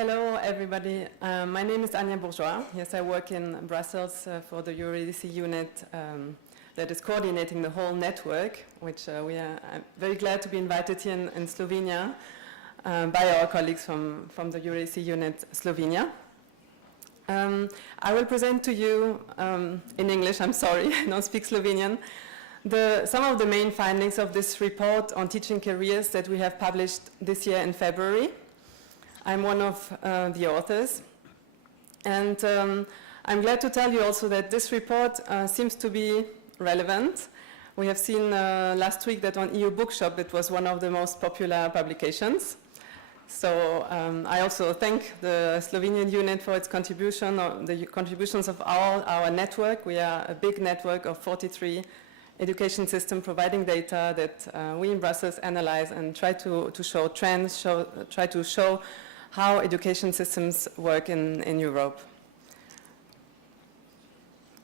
Hello, everybody. My name is Anya Bourgeois. Yes, I work in Brussels for the Eurydice unit that is coordinating the whole network, which I'm very glad to be invited here in Slovenia by our colleagues from the Eurydice unit Slovenia. I will present to you in English, I'm sorry, I don't speak Slovenian, some of the main findings of this report on teaching careers that we have published this year in February. I'm one of the authors, and I'm glad to tell you also that this report seems to be relevant. We have seen last week that on EU Bookshop it was one of the most popular publications. So I also thank the Slovenian unit for its contribution, or the contributions of our network. We are a big network of 43 education systems providing data that we in Brussels analyze and try to show trends, try to show how education systems work in Europe.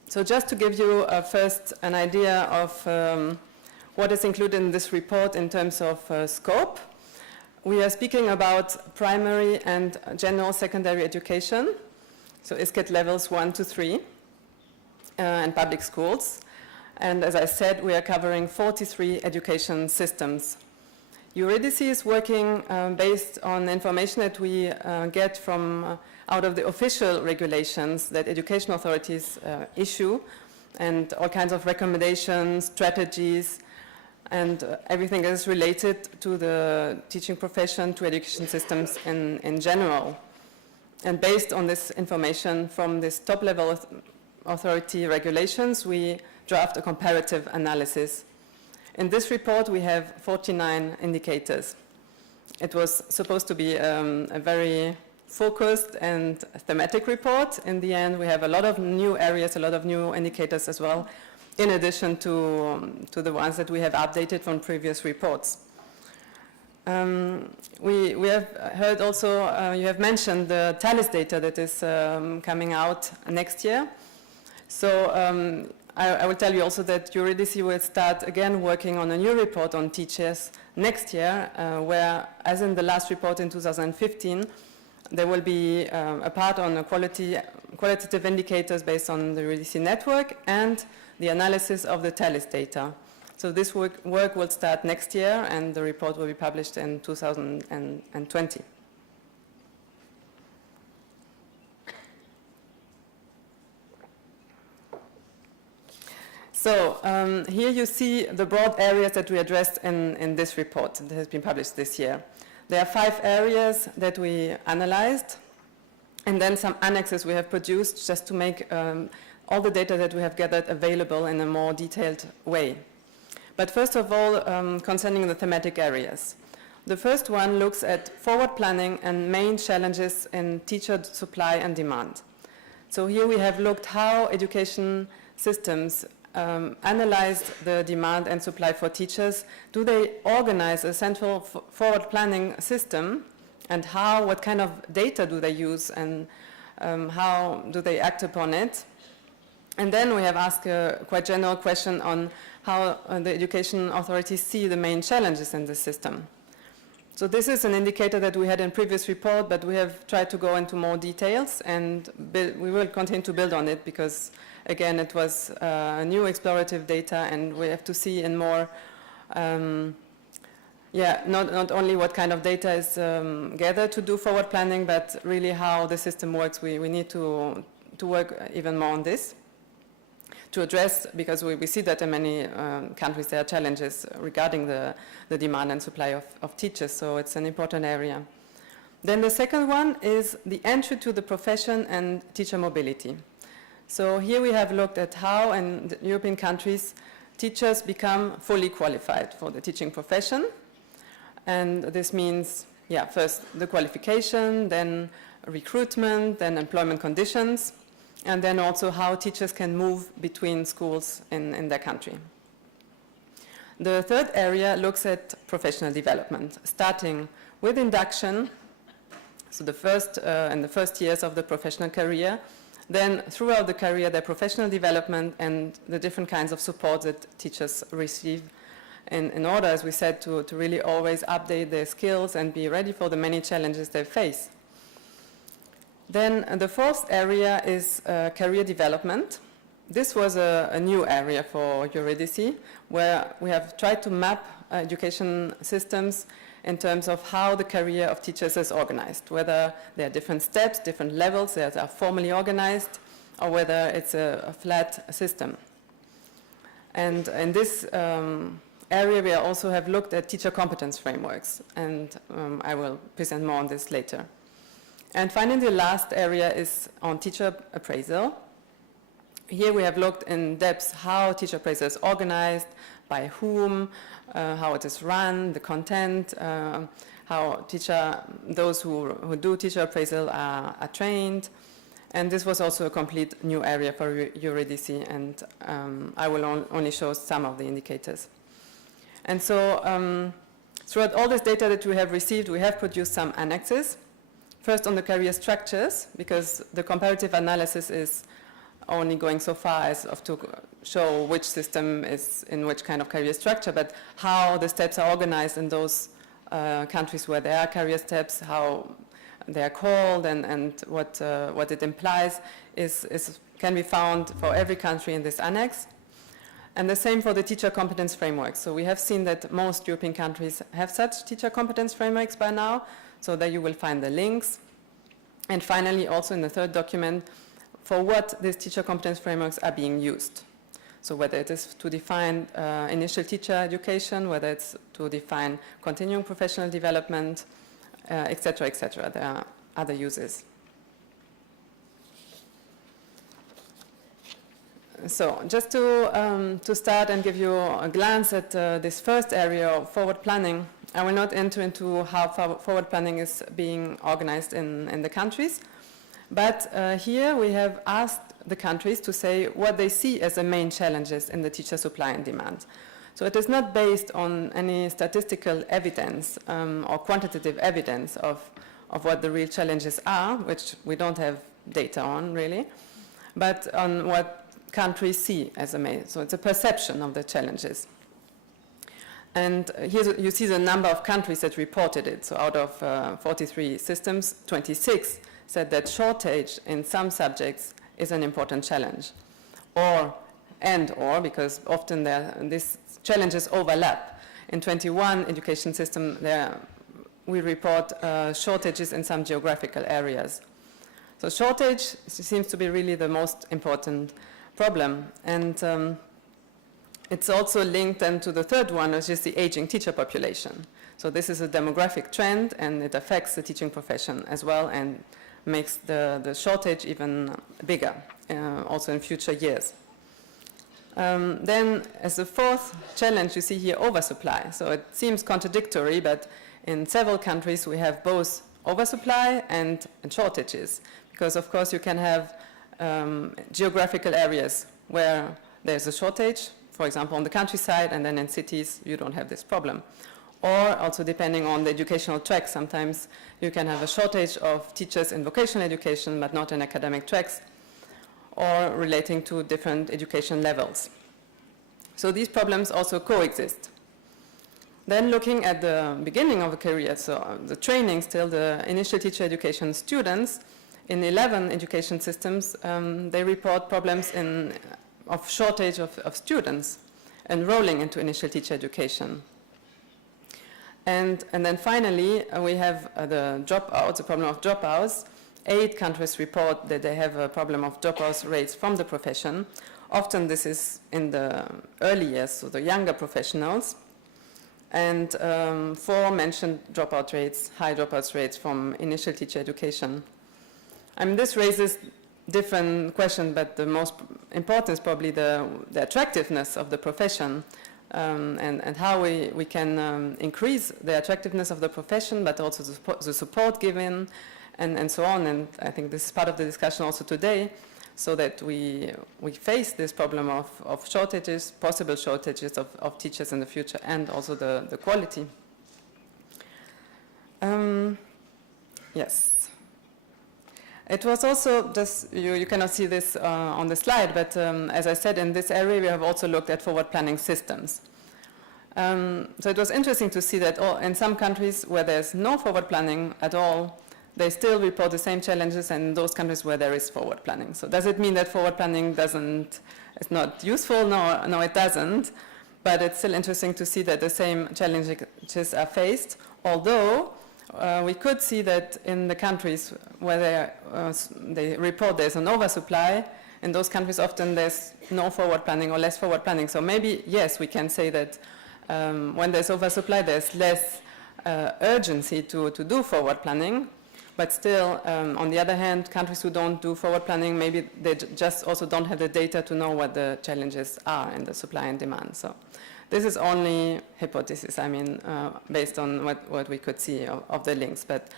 So just to give you first an idea of what is included in this report in terms of scope, we are speaking about primary and general secondary education, so ISCET levels 1 to 3, and public schools. And as I said, we are covering 43 education systems. Eurydice is working based on information that we get from out of the official regulations that education authorities issue, and all kinds of recommendations, strategies, and everything is related to the teaching profession, to education systems in general. And based on this information from this top-level authority regulations, we draft a comparative analysis. In this report, we have 49 indicators. It was supposed to be a very focused and thematic report. In the end, we have a lot of new areas, a lot of new indicators as well, in addition to the ones that we have updated from previous reports. We have heard also, you have mentioned the TALIS data that is coming out next year. So I will tell you also that Eurydice will start again working on a new report on teachers next year, where, as in the last report in 2015, there will be a part on the qualitative indicators based on the Eurydice network and the analysis of the TALIS data. So this work will start next year, and the report will be published in 2020. So here you see the broad areas that we addressed in this report that has been published this year. There are 5 areas that we analyzed, and then some annexes we have produced just to make all the data that we have gathered available in a more detailed way. But first of all, concerning the thematic areas. The first one looks at forward planning and main challenges in teacher supply and demand. So here we have looked how education systems analyze the demand and supply for teachers. Do they organize a central forward planning system, and what kind of data do they use, and how do they act upon it? And then we have asked a quite general question on how the education authorities see the main challenges in the system. So this is an indicator that we had in previous report, but we have tried to go into more details, and we will continue to build on it because, again, it was new explorative data, and we have to see in more, not only what kind of data is gathered to do forward planning, but really how the system works. We need to work even more on this to address, because we see that in many countries there are challenges regarding the demand and supply of teachers, so it's an important area. Then the second one is the entry to the profession and teacher mobility. So here we have looked at how in the European countries teachers become fully qualified for the teaching profession. And this means, first the qualification, then recruitment, then employment conditions, and then also how teachers can move between schools in their country. The third area looks at professional development, starting with induction, so in the first years of the professional career, then throughout the career, their professional development and the different kinds of support that teachers receive in order, as we said, to really always update their skills and be ready for the many challenges they face. Then the fourth area is career development. This was a new area for Eurydice, where we have tried to map education systems in terms of how the career of teachers is organized, whether there are different steps, different levels that are formally organized, or whether it's a flat system. And in this area, we also have looked at teacher competence frameworks, and I will present more on this later. And finally, the last area is on teacher appraisal. Here we have looked in depth how teacher appraisal is organized, by whom, how it is run, the content, how those who do teacher appraisal are trained. And this was also a complete new area for Eurydice, and I will only show some of the indicators. And so throughout all this data that we have received, we have produced some annexes. First on the career structures, because the comparative analysis is only going so far as to show which system is in which kind of career structure, but how the steps are organized in those countries where there are career steps, how they are called, and what it implies can be found for every country in this annex. And the same for the teacher competence framework. So we have seen that most European countries have such teacher competence frameworks by now, so there you will find the links. And finally, also in the third document, for what these teacher competence frameworks are being used. So whether it is to define initial teacher education, whether it's to define continuing professional development, et cetera, et cetera. There are other uses. So just to start and give you a glance at this first area of forward planning, I will not enter into how forward planning is being organized in the countries, but here we have asked the countries to say what they see as the main challenges in the teacher supply and demand. So it is not based on any statistical evidence or quantitative evidence of what the real challenges are, which we don't have data on really, but on what countries see as a main. So it's a perception of the challenges. And here you see the number of countries that reported it. So out of 43 systems, 26 said that shortage in some subjects is an important challenge. Or, because often these challenges overlap. In 21 education systems, we report shortages in some geographical areas. So shortage seems to be really the most important problem. And it's also linked then to the third one, which is the aging teacher population. So this is a demographic trend, and it affects the teaching profession as well, and makes the shortage even bigger, also in future years. Then, as the fourth challenge, you see here oversupply. So it seems contradictory, but in several countries we have both oversupply and shortages, because of course you can have geographical areas where there's a shortage, for example on the countryside, and then in cities you don't have this problem. Or also depending on the educational track, sometimes you can have a shortage of teachers in vocational education but not in academic tracks, or relating to different education levels. So these problems also coexist. Then looking at the beginning of a career, so the training still, the initial teacher education students, in 11 education systems, they report problems of shortage of students enrolling into initial teacher education. And then finally, we have the dropouts, the problem of dropouts. 8 countries report that they have a problem of dropouts rates from the profession. Often this is in the early years, so the younger professionals. And 4 mentioned dropout rates, high dropout rates from initial teacher education. I mean, this raises different questions, but the most important is probably the attractiveness of the profession, and how we can increase the attractiveness of the profession, but also the support given, and so on. And I think this is part of the discussion also today, so that we face this problem of shortages, possible shortages of teachers in the future, and also the quality. Yes. It was also just, you cannot see this on the slide, but as I said, in this area we have also looked at forward planning systems. So it was interesting to see that in some countries where there's no forward planning at all, they still report the same challenges in those countries where there is forward planning. So does it mean that forward planning is not useful? No, it doesn't. But it's still interesting to see that the same challenges are faced, although we could see that in the countries where they report there's an oversupply, in those countries often there's no forward planning or less forward planning. So maybe, yes, we can say that when there's oversupply, there's less urgency to do forward planning. But still, on the other hand, countries who don't do forward planning, maybe they just also don't have the data to know what the challenges are in the supply and demand. So this is only hypothesis, I mean, based on what we could see of the links. But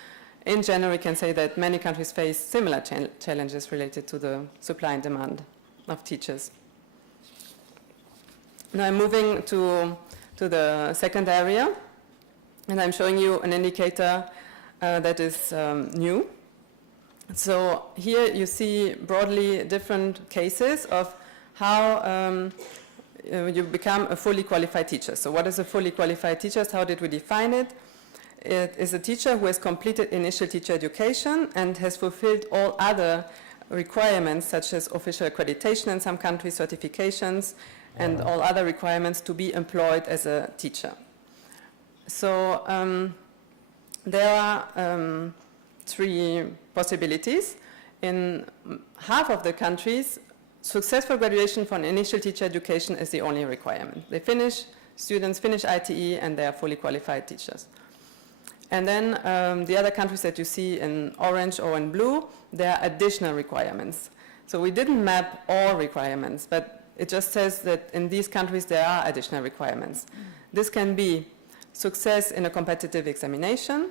in general, we can say that many countries face similar challenges related to the supply and demand of teachers. Now I'm moving to the second area, and I'm showing you an indicator that is new. So here you see broadly different cases of how you become a fully qualified teacher. So what is a fully qualified teacher? How did we define it? It is a teacher who has completed initial teacher education and has fulfilled all other requirements such as official accreditation in some countries, certifications, and all other requirements to be employed as a teacher. So there are three possibilities. In half of the countries, successful graduation from initial teacher education is the only requirement. Students finish ITE and they are fully qualified teachers. And then the other countries that you see in orange or in blue, there are additional requirements. So we didn't map all requirements, but it just says that in these countries there are additional requirements. This can be success in a competitive examination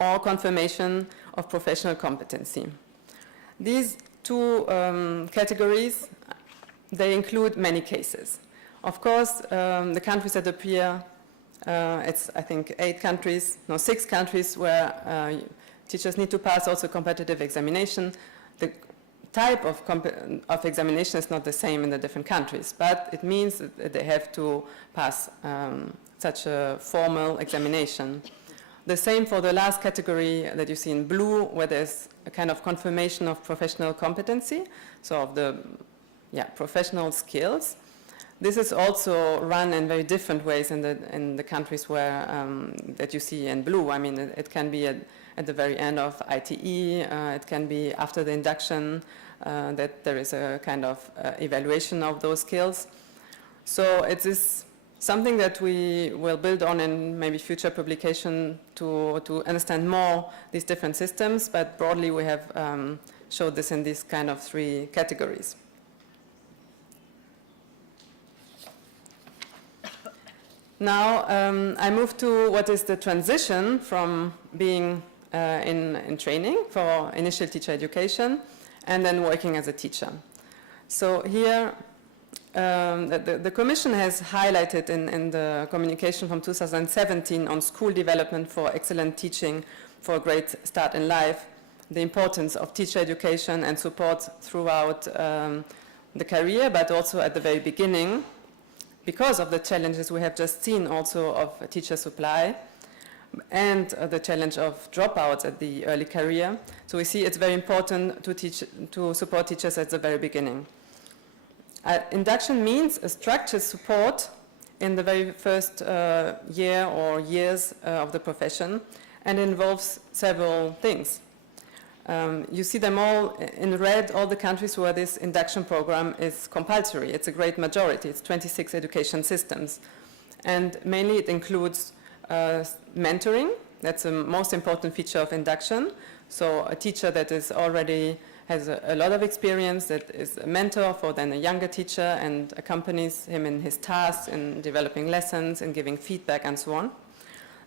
or confirmation of professional competency. These two categories, they include many cases. Of course, the countries that appear, it's I think 6 countries where teachers need to pass also competitive examination. The type of examination is not the same in the different countries, but it means that they have to pass such a formal examination. The same for the last category that you see in blue, where there's a kind of confirmation of professional competency, so of the professional skills. This is also run in very different ways in the countries where that you see in blue. I mean, it can be at the very end of ITE, it can be after the induction, that there is a kind of evaluation of those skills. So it is something that we will build on in maybe future publication to understand more these different systems, but broadly we have showed this in these kind of 3 categories. Now I move to what is the transition from being in training for initial teacher education and then working as a teacher. So here the Commission has highlighted in the communication from 2017 on school development for excellent teaching for a great start in life, the importance of teacher education and support throughout the career, but also at the very beginning, because of the challenges we have just seen also of teacher supply and the challenge of dropouts at the early career. So we see it's very important to support teachers at the very beginning. Induction means a structured support in the very first year or years of the profession, and involves several things. You see them all in red, all the countries where this induction program is compulsory. It's a great majority. It's 26 education systems. And mainly it includes mentoring. That's the most important feature of induction. So a teacher that is already has a lot of experience, that is a mentor for then a younger teacher and accompanies him in his tasks, in developing lessons, in giving feedback and so on.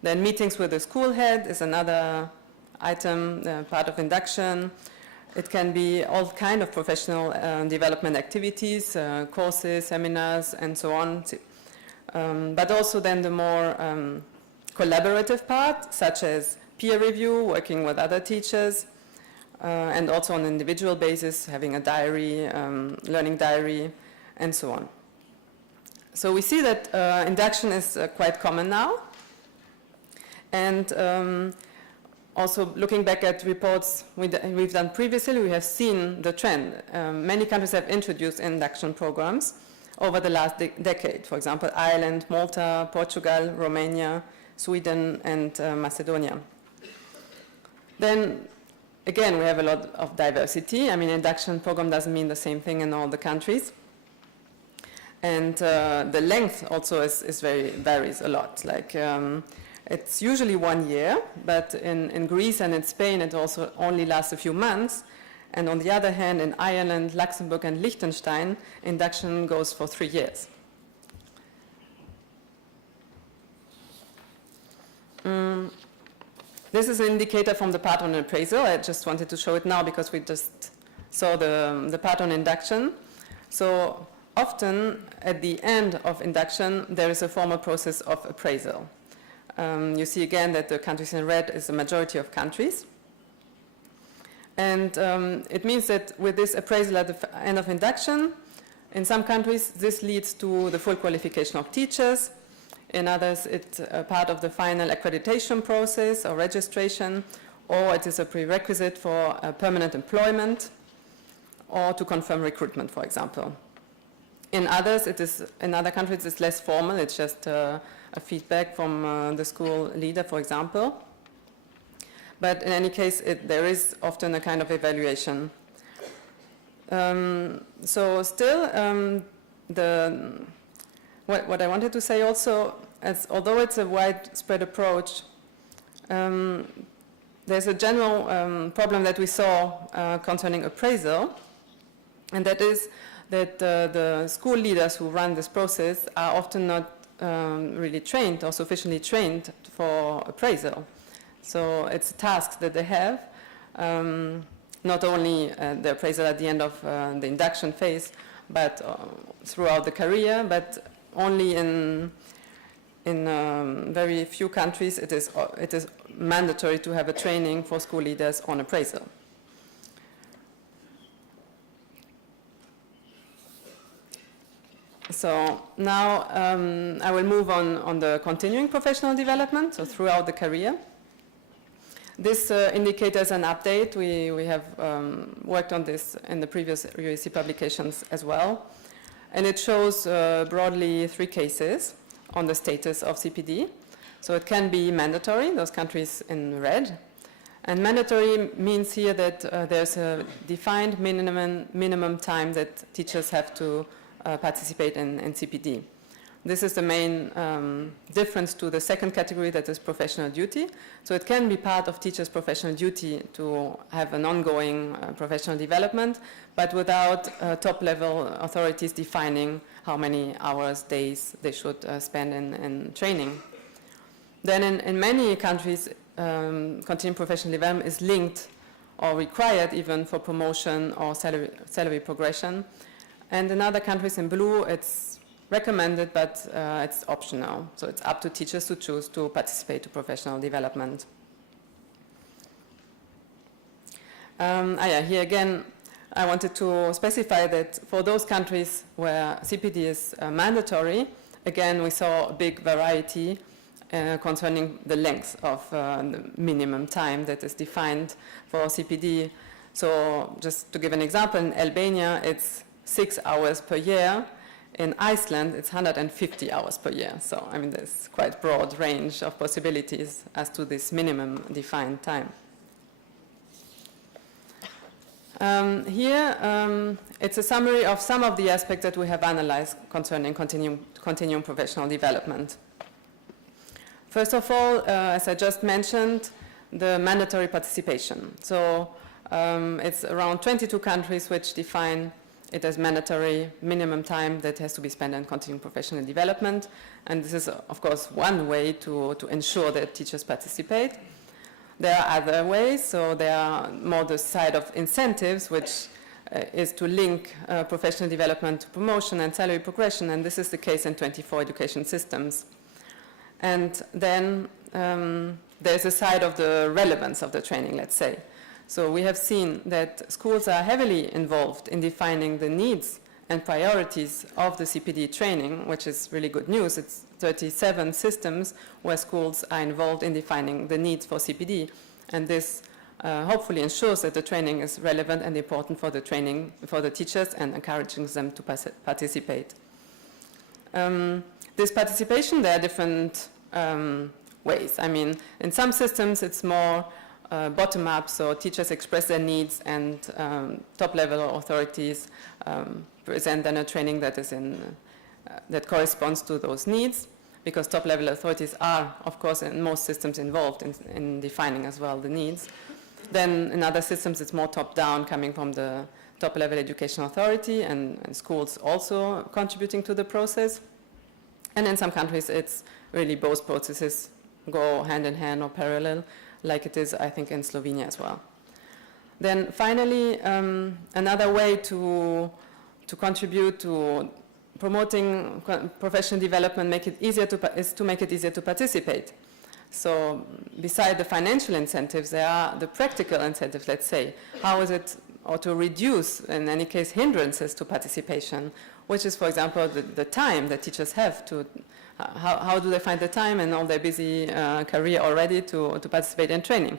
Then meetings with the school head is another item, part of induction. It can be all kind of professional development activities, courses, seminars, and so on. But also then the more collaborative part, such as peer review, working with other teachers, and also on an individual basis, having a diary, learning diary, and so on. So we see that induction is quite common now. And Also, looking back at reports we've done previously, we have seen the trend. Many countries have introduced induction programs over the last decade. For example, Ireland, Malta, Portugal, Romania, Sweden, and Macedonia. Then, again, we have a lot of diversity. I mean, induction program doesn't mean the same thing in all the countries. And the length also varies a lot. Like, it's usually 1 year, but in Greece and in Spain, it also only lasts a few months. And on the other hand, in Ireland, Luxembourg, and Liechtenstein, induction goes for 3 years. This is an indicator from the part on appraisal. I just wanted to show it now because we just saw the part on induction. So often, at the end of induction, there is a formal process of appraisal. You see again that the countries in red is the majority of countries. And it means that with this appraisal at the end of induction, in some countries this leads to the full qualification of teachers. In others, it's a part of the final accreditation process or registration, or it is a prerequisite for permanent employment or to confirm recruitment, for example. In others, in other countries, it's less formal. It's just a feedback from the school leader, for example. But in any case, there is often a kind of evaluation. So still, what I wanted to say also, although it's a widespread approach, there's a general problem that we saw concerning appraisal, and that is that the school leaders who run this process are often not really trained or sufficiently trained for appraisal. So it's a task that they have, not only the appraisal at the end of the induction phase, but throughout the career, but only in very few countries it is mandatory to have a training for school leaders on appraisal. So now I will move on the continuing professional development, so throughout the career. This indicator is an update. We have worked on this in the previous UEC publications as well. And it shows broadly 3 cases on the status of CPD. So it can be mandatory, those countries in red. And mandatory means here that there's a defined minimum time that teachers have to participate in CPD. This is the main difference to the second category, that is professional duty. So it can be part of teachers' professional duty to have an ongoing professional development, but without top-level authorities defining how many hours, days they should spend in training. Then in many countries, continuing professional development is linked or required even for promotion or salary progression. And in other countries in blue, it's recommended, but it's optional. So it's up to teachers to choose to participate to professional development. Here again, I wanted to specify that for those countries where CPD is mandatory, again, we saw a big variety concerning the length of the minimum time that is defined for CPD. So just to give an example, in Albania, it's 6 hours per year. In Iceland, it's 150 hours per year. So, I mean, there's quite broad range of possibilities as to this minimum defined time. Here, it's a summary of some of the aspects that we have analyzed concerning continuing professional development. First of all, as I just mentioned, the mandatory participation. So, it's around 22 countries which define it as mandatory minimum time that has to be spent on continuing professional development. And this is, of course, one way to ensure that teachers participate. There are other ways, so there are more the side of incentives, which is to link professional development to promotion and salary progression, and this is the case in 24 education systems. And then there's a side of the relevance of the training, let's say. So we have seen that schools are heavily involved in defining the needs and priorities of the CPD training, which is really good news. It's 37 systems where schools are involved in defining the needs for CPD. And this hopefully ensures that the training is relevant and important for the training for the teachers and encouraging them to participate. This participation, there are different ways. I mean, in some systems it's more bottom-up, so teachers express their needs and top-level authorities present then a training that is that corresponds to those needs, because top-level authorities are, of course, in most systems involved in defining as well the needs. Then in other systems it's more top-down, coming from the top-level education authority and schools also contributing to the process. And in some countries it's really both processes go hand in hand or parallel, like it is, I think, in Slovenia as well. Then finally, another way to contribute to promoting professional development is to make it easier to participate. So beside the financial incentives, there are the practical incentives, let's say. How is it, or to reduce, in any case, hindrances to participation, which is, for example, the time that teachers have to, how do they find the time in all their busy career already to participate in training.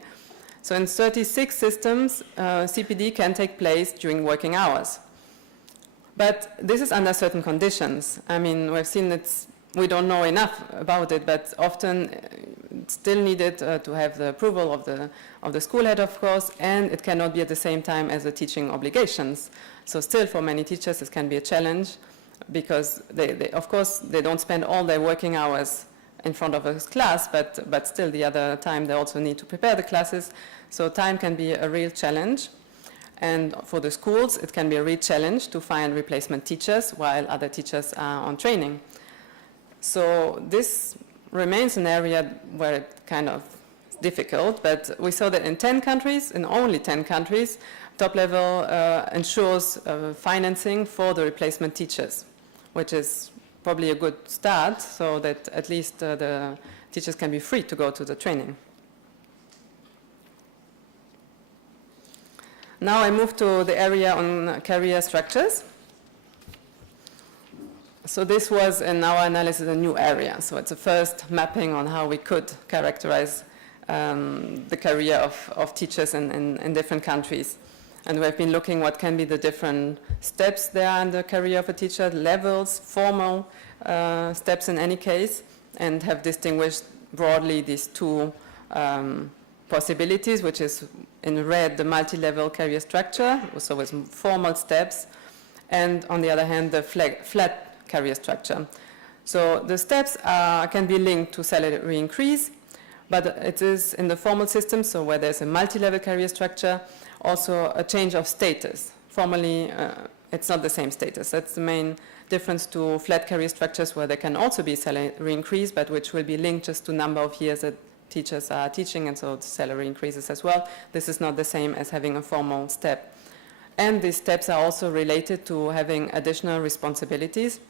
So in 36 systems, CPD can take place during working hours. But this is under certain conditions. I mean, we've seen we don't know enough about it, but often it's still needed to have the approval of the school head, of course, and it cannot be at the same time as the teaching obligations. So still, for many teachers, it can be a challenge, because of course, they don't spend all their working hours in front of a class, but still the other time they also need to prepare the classes. So time can be a real challenge. And for the schools, it can be a real challenge to find replacement teachers while other teachers are on training. So this remains an area where it's kind of difficult, but we saw that in 10 countries, in only 10 countries, top level ensures financing for the replacement teachers, which is probably a good start, so that at least the teachers can be free to go to the training. Now I move to the area on career structures. So this was, in our analysis, a new area. So it's a first mapping on how we could characterize the career of teachers in different countries. And we've been looking what can be the different steps there in the career of a teacher, levels, formal steps in any case, and have distinguished broadly these two possibilities, which is in red the multi-level career structure, so with formal steps, and on the other hand the flat career structure. So the steps can be linked to salary increase, but it is in the formal system, so where there's a multi-level career structure, also a change of status. Formally, it's not the same status. That's the main difference to flat career structures, where there can also be salary increase, but which will be linked just to number of years that teachers are teaching, and so the salary increases as well. This is not the same as having a formal step. And these steps are also related to having additional responsibilities.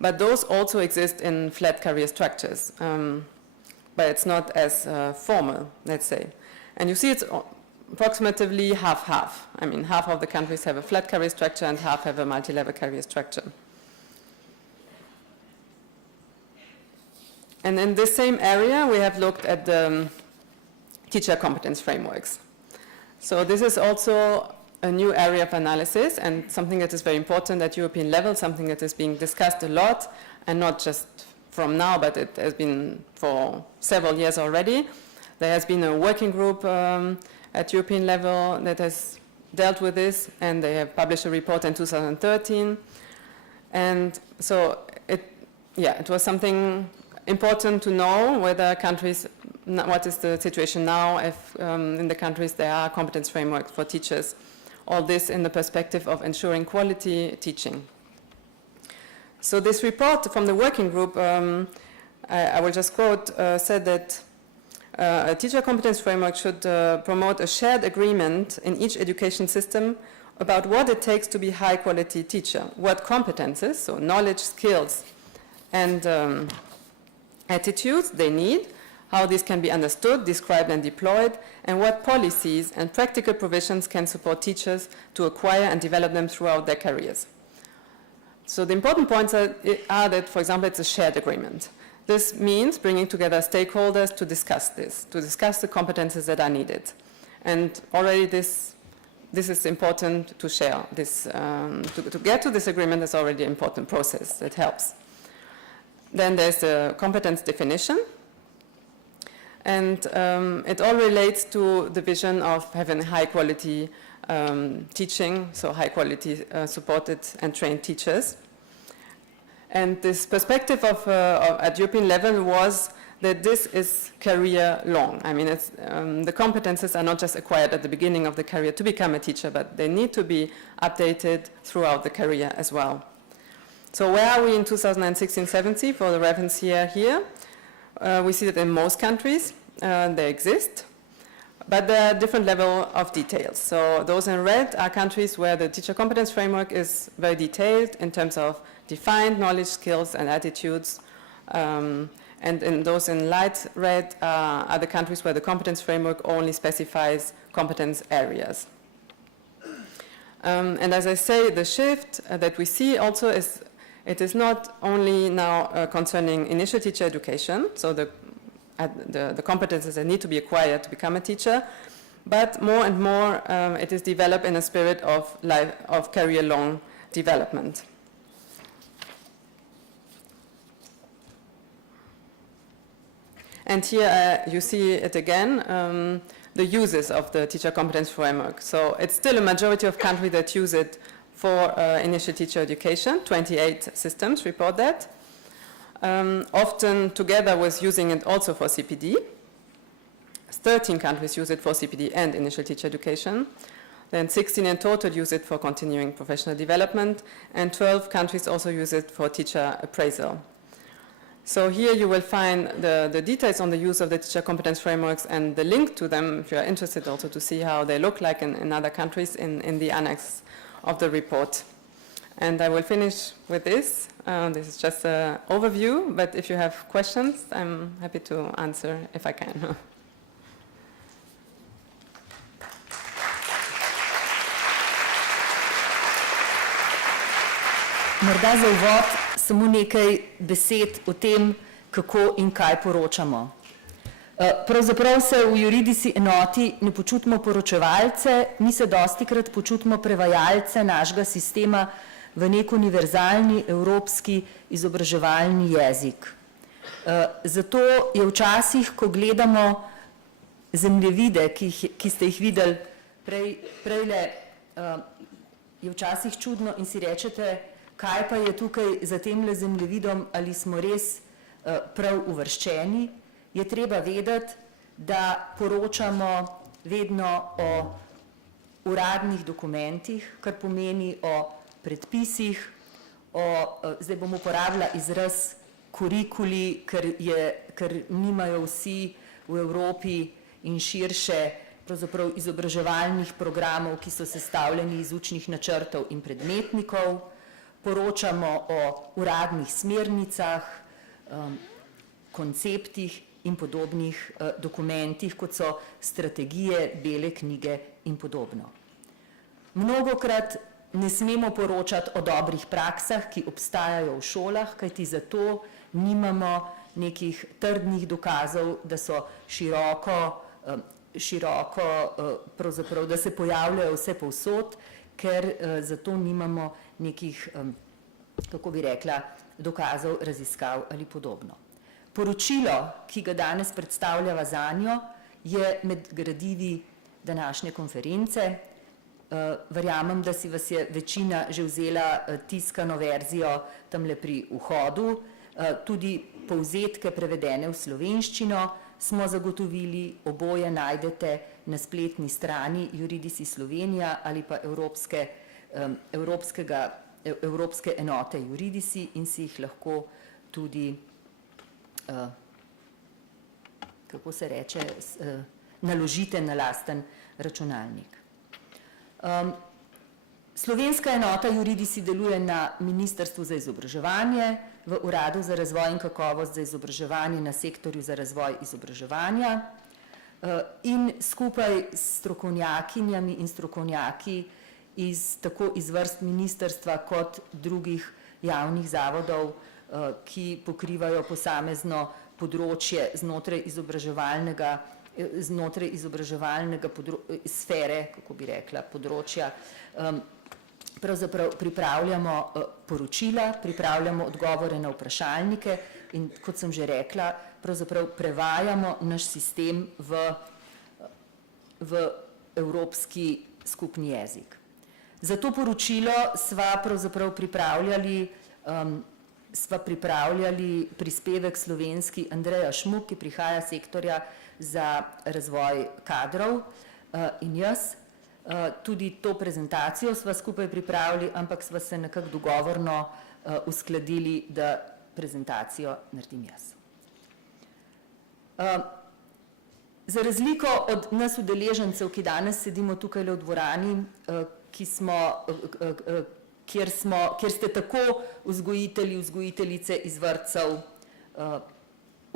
But those also exist in flat career structures, but it's not as formal, let's say. And you see it's approximately half-half. I mean, half of the countries have a flat career structure and half have a multi-level career structure. And in this same area, we have looked at the teacher competence frameworks. So this is also a new area of analysis, and something that is very important at European level, something that is being discussed a lot, and not just from now, but it has been for several years already. There has been a working group at European level that has dealt with this, and they have published a report in 2013. And so it was something important to know whether countries, what is the situation now, if in the countries there are competence frameworks for teachers. All this in the perspective of ensuring quality teaching. So this report from the working group, I will just quote, said that a teacher competence framework should promote a shared agreement in each education system about what it takes to be high quality teacher, what competences, so knowledge, skills, and attitudes they need, how these can be understood, described, and deployed, and what policies and practical provisions can support teachers to acquire and develop them throughout their careers. So the important points are that, for example, it's a shared agreement. This means bringing together stakeholders to discuss this, to discuss the competences that are needed. And already this is important to share. To get to this agreement is already an important process that helps. Then there's the competence definition. And it all relates to the vision of having high quality teaching, so high quality supported and trained teachers. And this perspective at European level was that this is career long. I mean, the competences are not just acquired at the beginning of the career to become a teacher, but they need to be updated throughout the career as well. So where are we in 2016-17 for the reference here? We see that in most countries they exist, but there are different level of details. So those in red are countries where the teacher competence framework is very detailed in terms of defined knowledge, skills, and attitudes. And in those in light red are the countries where the competence framework only specifies competence areas. And as I say, the shift that we see also is, it is not only now concerning initial teacher education, so the competences that need to be acquired to become a teacher, but more and more it is developed in a spirit of career-long development. And here you see it again, the uses of the teacher competence framework. So it's still a majority of countries that use it for initial teacher education. 28 systems report that. Often together with using it also for CPD. 13 countries use it for CPD and initial teacher education. Then 16 in total use it for continuing professional development, and 12 countries also use it for teacher appraisal. So here you will find the details on the use of the teacher competence frameworks and the link to them, if you are interested also to see how they look like in other countries, in the annex of the report. And I will finish with this. This is just an overview, but if you have questions, I'm happy to answer if I can. Morda za uvod samo nekaj besed o tem, kako in kaj poročamo. Pravzaprav se v Euridisi enoti ne počutimo poročevalce, mi se dostikrat počutimo prevajalce našega sistema v nek univerzalni evropski izobraževalni jezik. Zato je včasih, ko gledamo zemljevide, ki ste jih videli prejle, je včasih čudno in si rečete, kaj pa je tukaj za temle zemljevidom, ali smo res prav uvrščeni, je treba vedeti, da poročamo vedno o uradnih dokumentih, kar pomeni o predpisih, zdaj bom uporabila izraz kurikuli, ker nimajo vsi v Evropi in širše pravzaprav izobraževalnih programov, ki so sestavljeni iz učnih načrtov in predmetnikov. Poročamo o uradnih smernicah, konceptih in podobnih dokumentih, kot so strategije, bele knjige in podobno. Mnogokrat ne smemo poročati o dobrih praksah, ki obstajajo v šolah, kajti zato nimamo nekih trdnih dokazov, da so široko, pravzaprav, da se pojavljajo vse povsod, ker zato nimamo nekih, kako bi rekla, dokazov, raziskav ali podobno. Poročilo, ki ga danes predstavljava zanjo, je med gradivi današnje konference. Verjamem, da si vas je večina že vzela tiskano verzijo tamle pri vhodu. Tudi povzetke prevedene v slovenščino smo zagotovili, oboje najdete na spletni strani Euridisi Slovenija ali pa Evropske enote Euridisi in si jih lahko tudi, kako se reče, naložite na lasten računalnik. Slovenska enota Euridisi deluje na Ministrstvu za izobraževanje, v Uradu za razvoj in kakovost za izobraževanje na sektorju za razvoj izobraževanja in skupaj s strokovnjakinjami in strokovnjaki tako iz vrst ministrstva kot drugih javnih zavodov ki pokrivajo posamezno področje znotraj izobraževalnega sfere, kako bi rekla, področja. Pravzaprav pripravljamo poročila, pripravljamo odgovore na vprašalnike in, kot sem že rekla, pravzaprav prevajamo naš sistem v evropski skupni jezik. Za to poročilo sva pravzaprav pripravljali prispevek slovenski Andreja Šmuk, ki prihaja iz sektorja za razvoj kadrov, in jaz. Tudi to prezentacijo sva skupaj pripravili, ampak sva se nekako dogovorno uskladili, da prezentacijo naredim jaz. Za razliko od nas udeležencev, ki danes sedimo tukaj v dvorani, kjer ste tako vzgojitelji, vzgojiteljice iz vrtcev,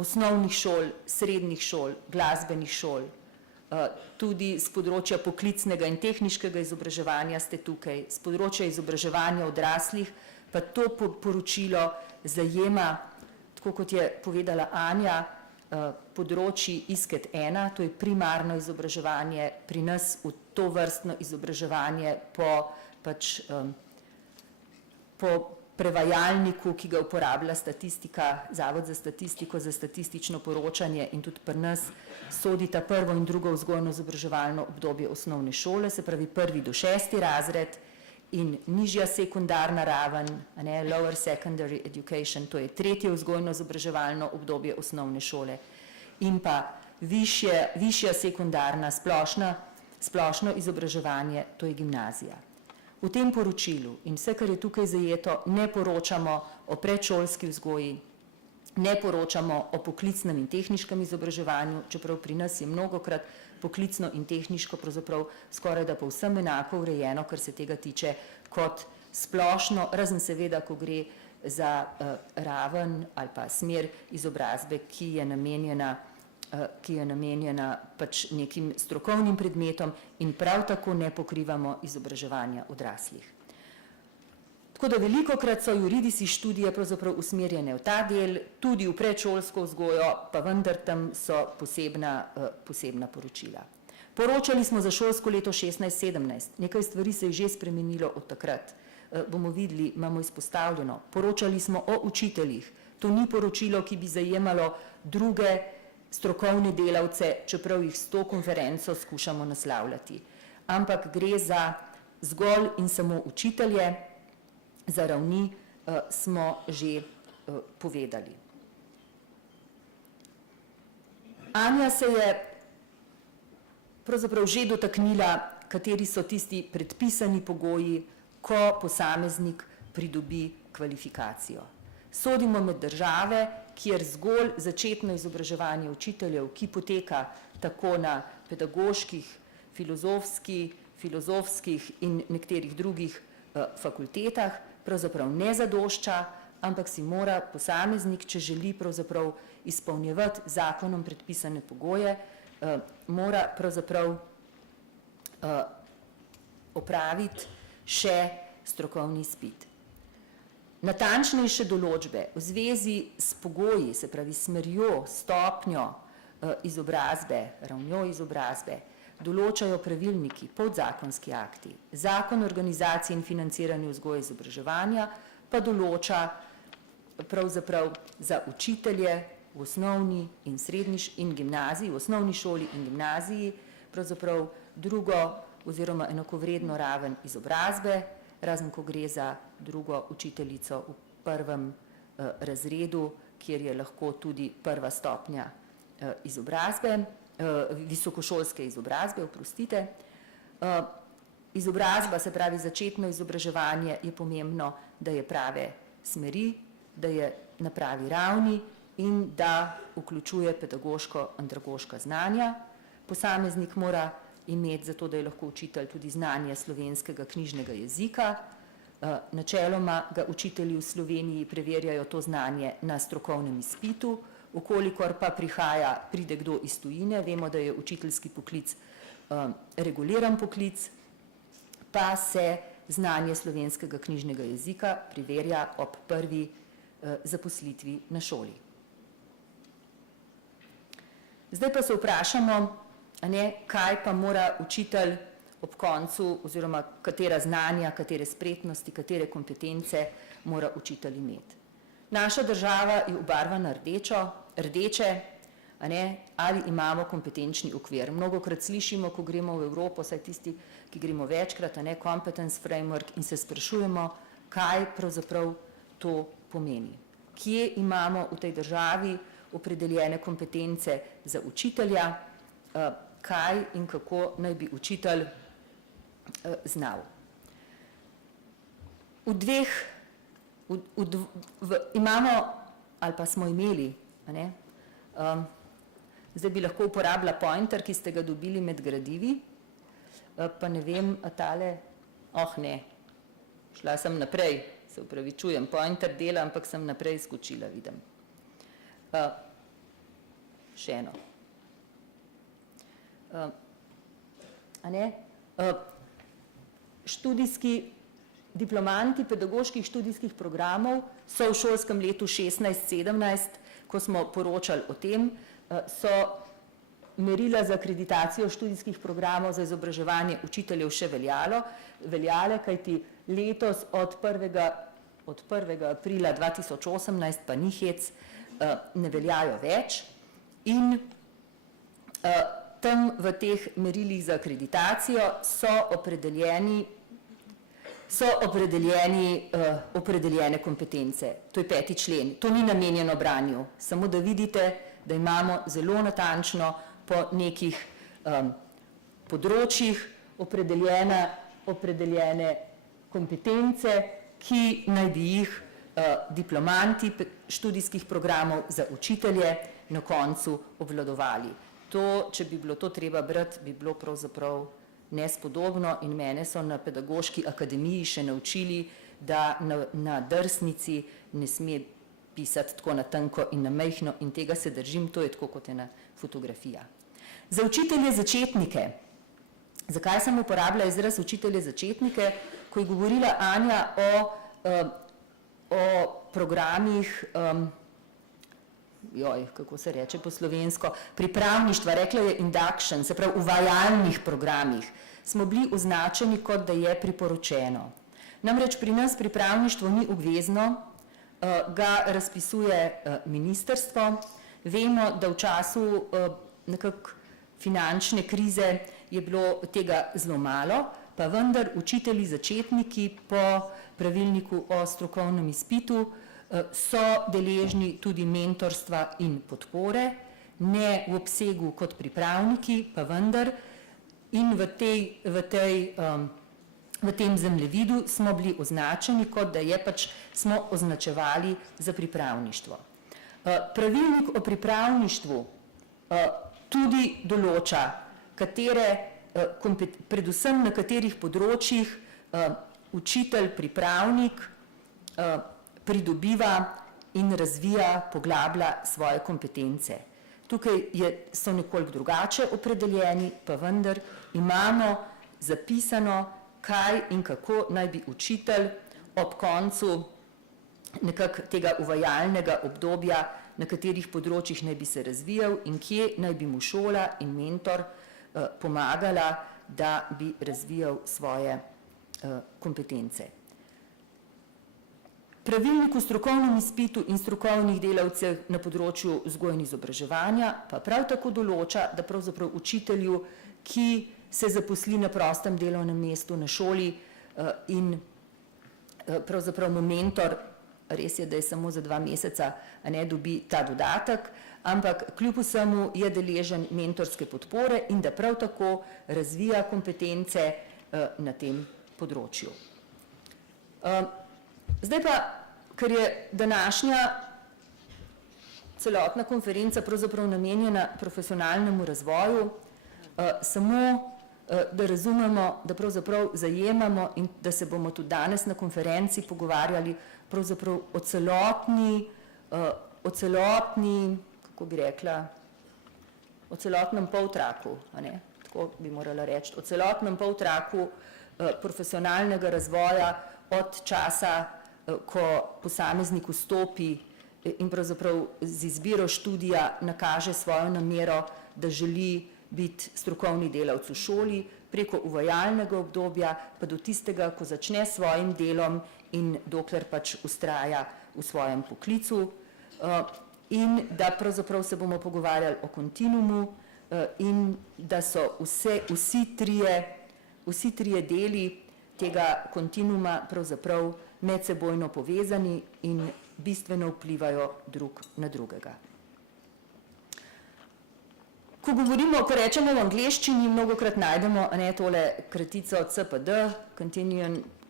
osnovnih šol, srednjih šol, glasbenih šol, tudi z področja poklicnega in tehniškega izobraževanja ste tukaj, z področja izobraževanja odraslih, pa to poročilo zajema, tako kot je povedala Anja, področji ISKET 1, to je primarno izobraževanje, pri nas v to vrstno izobraževanje po prevajalniku, ki ga uporablja statistika, Zavod za statistiko, za statistično poročanje, in tudi pri nas sodita prvo in drugo vzgojno-izobraževalno obdobje osnovne šole, se pravi 1. do 6. razred, in nižja sekundarna raven, lower secondary education, to je 3. vzgojno-izobraževalno obdobje osnovne šole, in pa višja sekundarna splošno izobraževanje, to je gimnazija. V tem poročilu in vse, kar je tukaj zajeto, ne poročamo o predšolski vzgoji, ne poročamo o poklicnem in tehniškem izobraževanju, čeprav pri nas je mnogokrat poklicno in tehniško pravzaprav skoraj da povsem enako urejeno, kar se tega tiče, kot splošno, razen seveda, ko gre za raven ali pa smer izobrazbe, ki je namenjena pač nekim strokovnim predmetom, in prav tako ne pokrivamo izobraževanja odraslih. Tako da velikokrat so juridisi študije pravzaprav usmerjene v ta del, tudi v predšolsko vzgojo, pa vendar tam so posebna poročila. Poročali smo za šolsko leto 16-17, nekaj stvari se je že spremenilo od takrat. Bomo videli, imamo izpostavljeno. Poročali smo o učiteljih. To ni poročilo, ki bi zajemalo druge strokovne delavce, čeprav jih s to konferenco skušamo naslavljati. Ampak gre za zgolj in samo učitelje, za ravni smo že povedali. Anja se je pravzaprav že dotaknila, kateri so tisti predpisani pogoji, ko posameznik pridobi kvalifikacijo. Sodimo med države, kjer zgolj začetno izobraževanje učiteljev, ki poteka tako na pedagoških, filozofskih in nekaterih drugih fakultetah, pravzaprav ne zadošča, ampak si mora posameznik, če želi pravzaprav izpolnjevati zakonom predpisane pogoje, mora pravzaprav opraviti še strokovni izpit. Natančnejše določbe v zvezi s pogoji, se pravi smerjo, stopnjo izobrazbe, ravnjo izobrazbe, določajo pravilniki, podzakonski akti. Zakon o organizaciji in financiranju vzgoje in izobraževanja pa določa pravzaprav za učitelje v osnovni in srednji in gimnaziji, v osnovni šoli in gimnaziji, pravzaprav drugo oziroma enakovredno raven izobrazbe, razen ko gre za drugo učiteljico v prvem razredu, kjer je lahko tudi prva stopnja izobrazbe, visokošolske izobrazbe, oprostite. Izobrazba, se pravi začetno izobraževanje, je pomembno, da je prave smeri, da je na pravi ravni in da vključuje pedagoško-andragoška znanja. Posameznik mora imeti za to, da je lahko učitelj, tudi znanje slovenskega knjižnega jezika. Načeloma ga učitelji v Sloveniji preverjajo to znanje na strokovnem izpitu, ukolikor pa pride kdo iz tujine, vemo, da je učiteljski poklic reguliran poklic, pa se znanje slovenskega knjižnega jezika preverja ob prvi zaposlitvi na šoli. Zdaj pa se vprašamo, kaj pa mora učitelj ob koncu oziroma katera znanja, katere spretnosti, katere kompetence mora učitelj imeti. Naša država je obarvana rdeče, ali imamo kompetenčni okvir. Mnogokrat slišimo, ko gremo v Evropo, saj tisti, ki gremo večkrat, competence framework, in se sprašujemo, kaj pravzaprav to pomeni. Kje imamo v tej državi opredeljene kompetence za učitelja, kaj in kako naj bi učitelj znal. Imamo, ali pa smo imeli, zdaj bi lahko uporabila pointer, ki ste ga dobili med gradivi, pa ne vem, a tale, ne, šla sem naprej, se upravičujem, pointer dela, ampak sem naprej skočila, vidim. Še eno. Študijski diplomanti pedagoških študijskih programov so v šolskem letu 16-17, ko smo poročali o tem, so merila za akreditacijo študijskih programov za izobraževanje učiteljev še veljale, kajti letos od 1. aprila 2018 pa ni hec, ne veljajo več in tam v teh merilih za akreditacijo so opredeljene kompetence. To je 5. člen. To ni namenjeno branju, samo da vidite, da imamo zelo natančno po nekih področjih opredeljene kompetence, ki naj bi jih diplomanti študijskih programov za učitelje na koncu obvladovali. To, če bi bilo to treba brati, bi bilo pravzaprav nespodobno in mene so na pedagoški akademiji še naučili, da na drsnici ne sme pisati tako na tanko in na majhno in tega se držim, to je tako kot ena fotografija. Za učitelje začetnike. Zakaj sem uporabila izraz učitelje začetnike? Ko je govorila Anja o programih, kako se reče po slovensko, pripravništva, rekla je induction, se pravi uvajalnih programih, smo bili označeni kot da je priporočeno. Namreč pri nas pripravništvo ni obvezno, ga razpisuje ministrstvo. Vemo, da v času nekako finančne krize je bilo tega zelo malo, pa vendar učitelji začetniki po pravilniku o strokovnem izpitu so deležni tudi mentorstva in podpore, ne v obsegu kot pripravniki, pa vendar in v tem zemljevidu smo bili označeni, kot da je smo označevali za pripravništvo. Pravilnik o pripravništvu tudi določa, predvsem na katerih področjih učitelj, pripravnik pridobiva in razvija, poglablja svoje kompetence. Tukaj so nekoliko drugače opredeljeni, pa vendar imamo zapisano, kaj in kako naj bi učitelj ob koncu nekako tega uvajalnega obdobja, na katerih področjih naj bi se razvijal in kje naj bi mu šola in mentor pomagala, da bi razvijal svoje kompetence. Pravilnik o strokovnem izpitu in strokovnih delavcev na področju vzgoje in izobraževanja pa prav tako določa, da pravzaprav učitelju, ki se zaposli na prostem delovnem mestu na šoli in pravzaprav mu mentor, res je, da je samo za 2 meseca, dobi ta dodatek, ampak kljub vsemu je deležen mentorske podpore in da prav tako razvija kompetence na tem področju. Zdaj pa, ker je današnja celotna konferenca pravzaprav namenjena profesionalnemu razvoju, samo da razumemo, da pravzaprav zajemamo in da se bomo tudi danes na konferenci pogovarjali pravzaprav o celotni, kako bi rekla, o celotnem poltraku, tako bi morala reči, o celotnem poltraku profesionalnega razvoja od časa ko posameznik vstopi in pravzaprav z izbiro študija nakaže svojo namero, da želi biti strokovni delavec v šoli, preko uvajalnega obdobja pa do tistega, ko začne s svojim delom in dokler pač ustraja v svojem poklicu, in da pravzaprav se bomo pogovarjali o kontinuumu in da so vsi trije deli tega kontinuuma pravzaprav medsebojno povezani in bistveno vplivajo drug na drugega. Ko rečemo v angleščini, mnogokrat najdemo tole kratico CPD,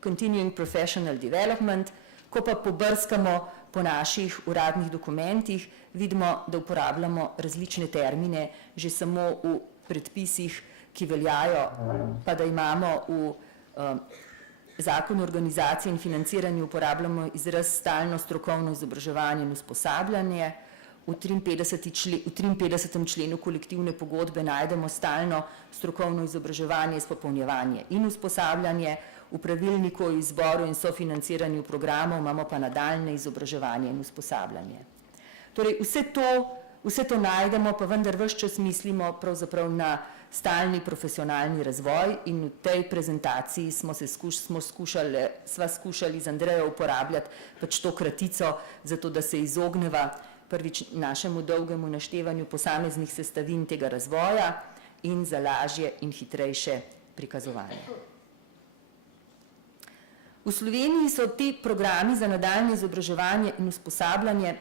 Continuing Professional Development, ko pa pobrskamo po naših uradnih dokumentih, vidimo, da uporabljamo različne termine že samo v predpisih, ki veljajo, pa da imamo v Zakonu o organizaciji in financiranju uporabljamo izraz stalno strokovno izobraževanje in usposabljanje. V 53. členu kolektivne pogodbe najdemo stalno strokovno izobraževanje, izpopolnjevanje in usposabljanje, v pravilniku o izboru in sofinanciranju programov imamo pa nadaljne izobraževanje in usposabljanje. Torej vse to najdemo, pa vendar ves čas mislimo pravzaprav na stalni profesionalni razvoj in v tej prezentaciji sva skušali z Andrejo uporabljati pač to kratico, zato da se izogneva prvič našemu dolgemu naštevanju posameznih sestavin tega razvoja in za lažje in hitrejše prikazovanje. V Sloveniji so ti programi za nadaljnje izobraževanje in usposabljanje,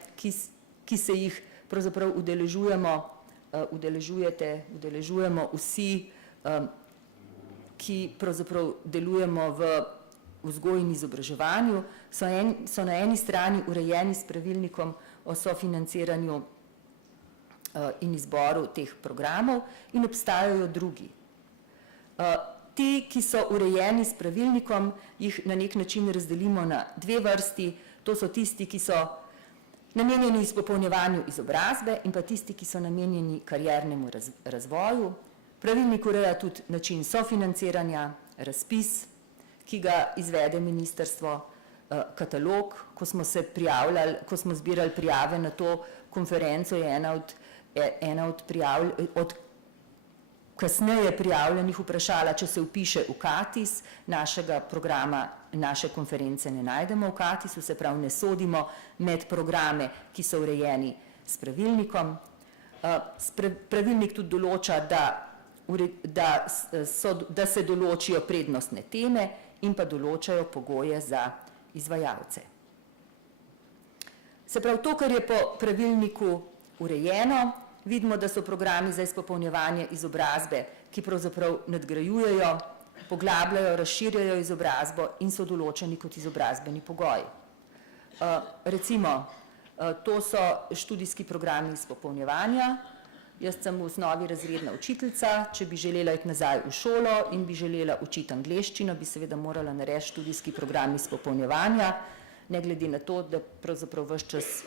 ki se jih pravzaprav udeležujemo vsi, ki pravzaprav delujemo v vzgoji in izobraževanju, so na eni strani urejeni s pravilnikom o sofinanciranju in izboru teh programov in obstajajo drugi. Ti, ki so urejeni s pravilnikom, jih na nek način razdelimo na dve vrsti, to so tisti, ki so namenjeni izpopolnjevanju izobrazbe in pa tisti, ki so namenjeni kariernemu razvoju. Pravilnik ureja tudi način sofinanciranja, razpis, ki ga izvede ministrstvo, katalog, ko smo zbirali prijave na to konferenco, je ena od kasneje prijavljenih vprašala, če se vpiše v KATIS, našega programa, naše konference ne najdemo v KATIS-u, se pravi ne sodimo med programe, ki so urejeni s pravilnikom. Pravilnik tudi določa, da se določijo prednostne teme in pa določajo pogoje za izvajalce. Se pravi, to, kar je po pravilniku urejeno, vidimo, da so programi za izpopolnjevanje izobrazbe, ki pravzaprav nadgrajujejo, poglabljajo, razširjajo izobrazbo in so določeni kot izobrazbeni pogoji. Recimo, to so študijski programi izpopolnjevanja. Jaz sem v osnovi razredna učiteljica, če bi želela iti nazaj v šolo in bi želela učiti angleščino, bi seveda morala narediti študijski program izpopolnjevanja, ne glede na to, da pravzaprav ves čas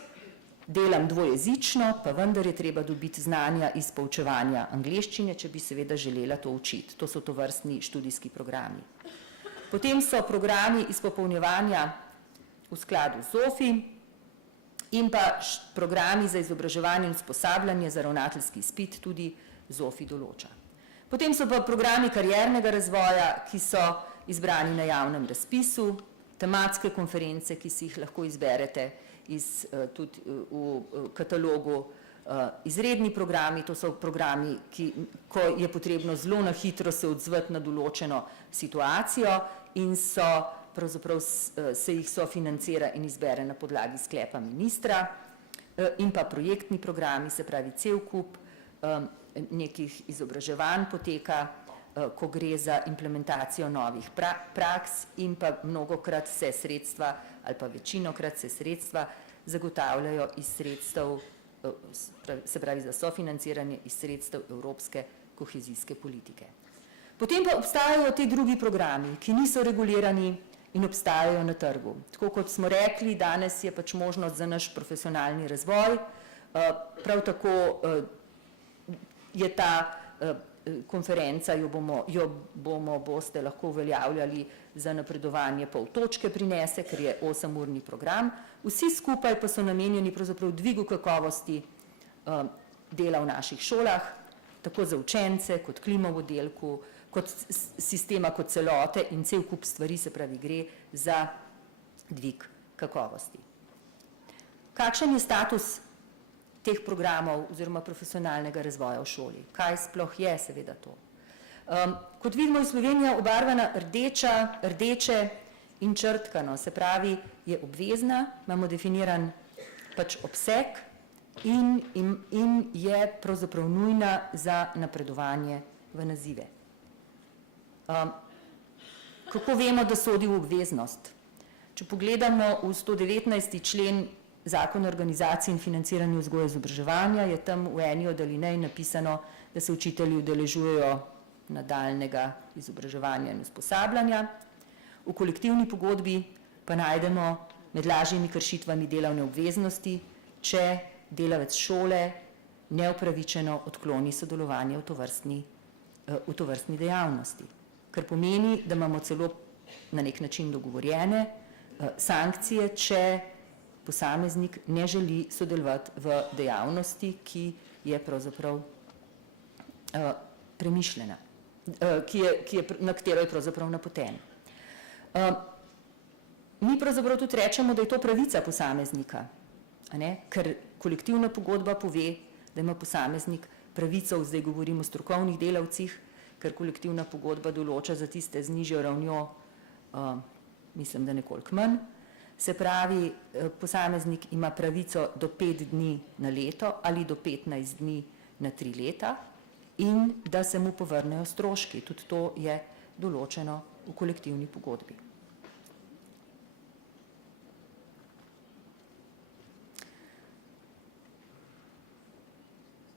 delam dvojezično, pa vendar je treba dobiti znanja iz poučevanja angleščine, če bi seveda želela to učiti. To so tovrstni študijski programi. Potem so programi izpopolnjevanja v skladu z ZOFI in pa programi za izobraževanje in usposabljanje za ravnateljski izpit tudi ZOFI določa. Potem so pa programi kariernega razvoja, ki so izbrani na javnem razpisu, tematske konference, ki si jih lahko izberete tudi v katalogu, izredni programi, to so programi, ko je potrebno zelo na hitro se odzvati na določeno situacijo in pravzaprav se jih sofinancira in izbere na podlagi sklepa ministra, in pa projektni programi, se pravi cel kup nekih izobraževanj poteka, ko gre za implementacijo novih praks in pa mnogokrat se sredstva ali pa večinokrat se sredstva zagotavljajo iz sredstev, se pravi za sofinanciranje iz sredstev evropske kohezijske politike. Potem pa obstajajo ti drugi programi, ki niso regulirani in obstajajo na trgu. Tako kot smo rekli, danes je pač možnost za naš profesionalni razvoj, prav tako je ta konferenca boste lahko uveljavljali za napredovanje pol točke prinese, ker je 8-urni program. Vsi skupaj pa so namenjeni pravzaprav dvigu kakovosti dela v naših šolah, tako za učence, kot klima v oddelku, kot sistema kot celote in cel kup stvari, se pravi, gre za dvig kakovosti. Kakšen je status teh programov oziroma profesionalnega razvoja v šoli? Kaj sploh je seveda to? Kot vidimo, je Slovenija obarvana rdeče in črtkano, se pravi, je obvezna, imamo definiran pač obseg in je pravzaprav nujna za napredovanje v nazive. Kako vemo, da sodi v obveznost? Če pogledamo v 119. člen Zakon o organizaciji in financiranju vzgoje in izobraževanja, je tam v eni od alinej napisano, da se učitelji udeležujejo nadaljnjega izobraževanja in usposabljanja. V kolektivni pogodbi pa najdemo med lažjimi kršitvami delovne obveznosti, če delavec šole neupravičeno odkloni sodelovanje v tovrstni dejavnosti. Kar pomeni, da imamo celo na nek način dogovorjene sankcije, če posameznik ne želi sodelovati v dejavnosti, ki je pravzaprav premišljena, na katero je pravzaprav napoten. Mi pravzaprav tudi rečemo, da je to pravica posameznika, ker kolektivna pogodba pove, da ima posameznik pravico, zdaj govorimo o strokovnih delavcih, ker kolektivna pogodba določa za tiste z nižjo ravnjo, mislim, da nekoliko manj. Se pravi, posameznik ima pravico do 5 dni na leto ali do 15 dni na 3 leta in da se mu povrnejo stroški. Tudi to je določeno v kolektivni pogodbi.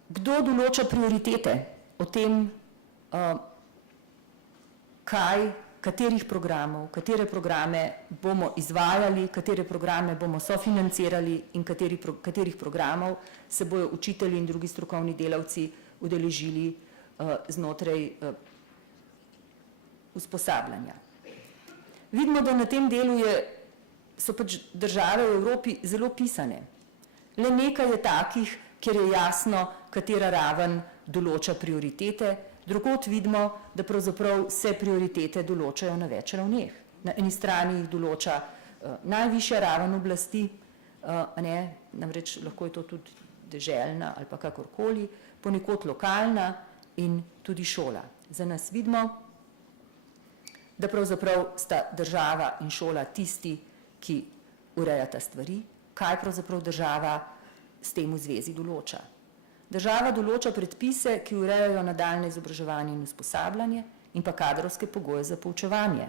Kdo določa prioritete o tem, katerih programov, katere programe bomo izvajali, katere programe bomo sofinancirali in katerih programov se bojo učitelji in drugi strokovni delavci udeležili znotraj usposabljanja. Vidimo, da na tem delu so pač države v Evropi zelo pisane. Le nekaj je takih, kjer je jasno, katera raven določa prioritete. Drugod vidimo, da pravzaprav se prioritete določajo na več ravneh. Na eni strani jih določa najvišja raven oblasti, namreč lahko je to tudi deželna ali pa kakorkoli, ponekod lokalna in tudi šola. Za nas vidimo, da pravzaprav sta država in šola tisti, ki urejata stvari, kaj pravzaprav država s tem v zvezi določa. Država določa predpise, ki urejajo nadaljnje izobraževanje in usposabljanje in pa kadrovske pogoje za poučevanje.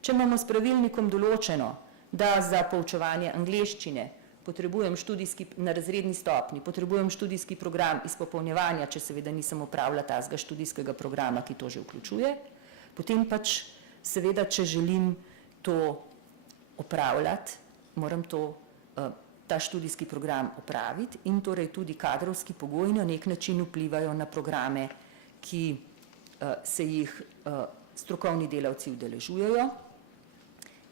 Če imamo s pravilnikom določeno, da za poučevanje angleščine potrebujem na razredni stopnji, potrebujem študijski program izpopolnjevanja, če seveda nisem opravila tazga študijskega programa, ki to že vključuje, potem pač seveda, če želim to opravljati, moram ta študijski program opraviti in torej tudi kadrovski pogoji na nek način vplivajo na programe, ki se jih strokovni delavci udeležujejo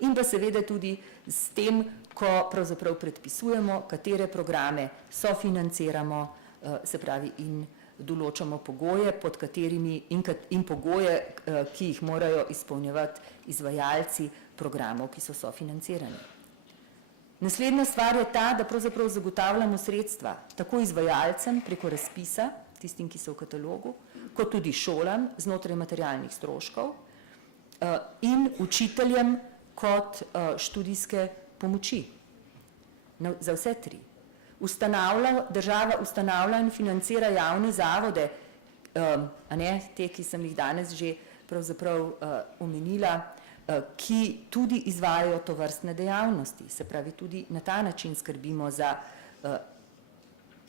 in pa seveda tudi s tem, ko pravzaprav predpisujemo, katere programe sofinanciramo, se pravi in določamo pogoje, pod katerimi in pogoje, ki jih morajo izpolnjevati izvajalci programov, ki so sofinancirani. Naslednja stvar je ta, da pravzaprav zagotavljamo sredstva tako izvajalcem preko razpisa, tistim, ki so v katalogu, kot tudi šolam znotraj materialnih stroškov in učiteljem kot študijske pomoči za vse tri. Država ustanavlja in financira javne zavode, te, ki sem jih danes že pravzaprav omenila, ki tudi izvajajo tovrstne dejavnosti, se pravi tudi na ta način skrbimo za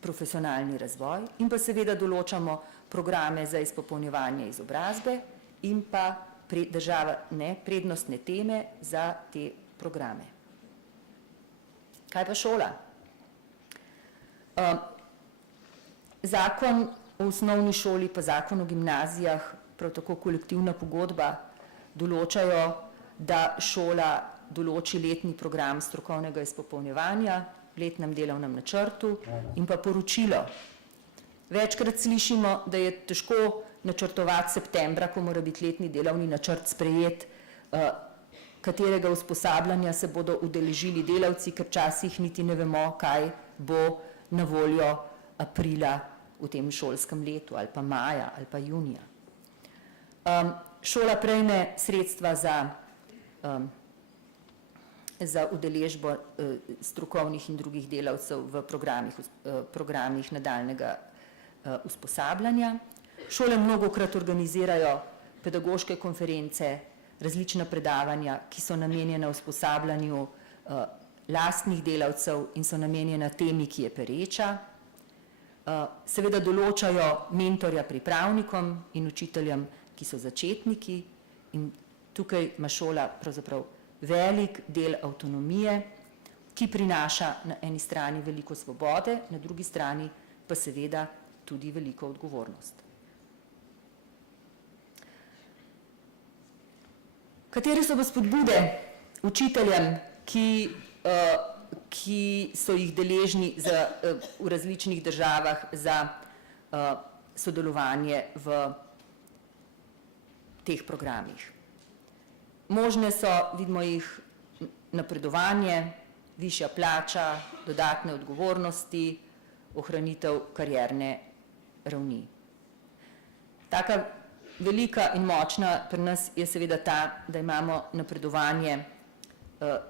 profesionalni razvoj in pa seveda določamo programe za izpopolnjevanje izobrazbe in pa prednostne teme za te programe. Kaj pa šola? Zakon o osnovni šoli pa zakon o gimnazijah, prav tako kolektivna pogodba, določajo, da šola določi letni program strokovnega izpopolnjevanja, letnem delovnem načrtu in pa poročilo. Večkrat slišimo, da je težko načrtovati septembra, ko mora biti letni delovni načrt sprejet, katerega usposabljanja se bodo udeležili delavci, ker včasih niti ne vemo, kaj bo na voljo aprila v tem šolskem letu, ali pa maja, ali pa junija. Šola prejme sredstva za udeležbo strokovnih in drugih delavcev v programih nadaljnjega usposabljanja. Šole mnogokrat organizirajo pedagoške konference, različna predavanja, ki so namenjena usposabljanju lastnih delavcev in so namenjena temi, ki je pereča. Seveda določajo mentorja pripravnikom in učiteljem, ki so začetniki, in tukaj ima šola pravzaprav velik del avtonomije, ki prinaša na eni strani veliko svobode, na drugi strani pa seveda tudi veliko odgovornost. Katere so pa spodbude učiteljem, ki so jih deležni v različnih državah za sodelovanje v teh programih? Možne so, vidimo jih, napredovanje, višja plača, dodatne odgovornosti, ohranitev karierne ravni. Taka velika in močna pri nas je seveda ta, da imamo napredovanje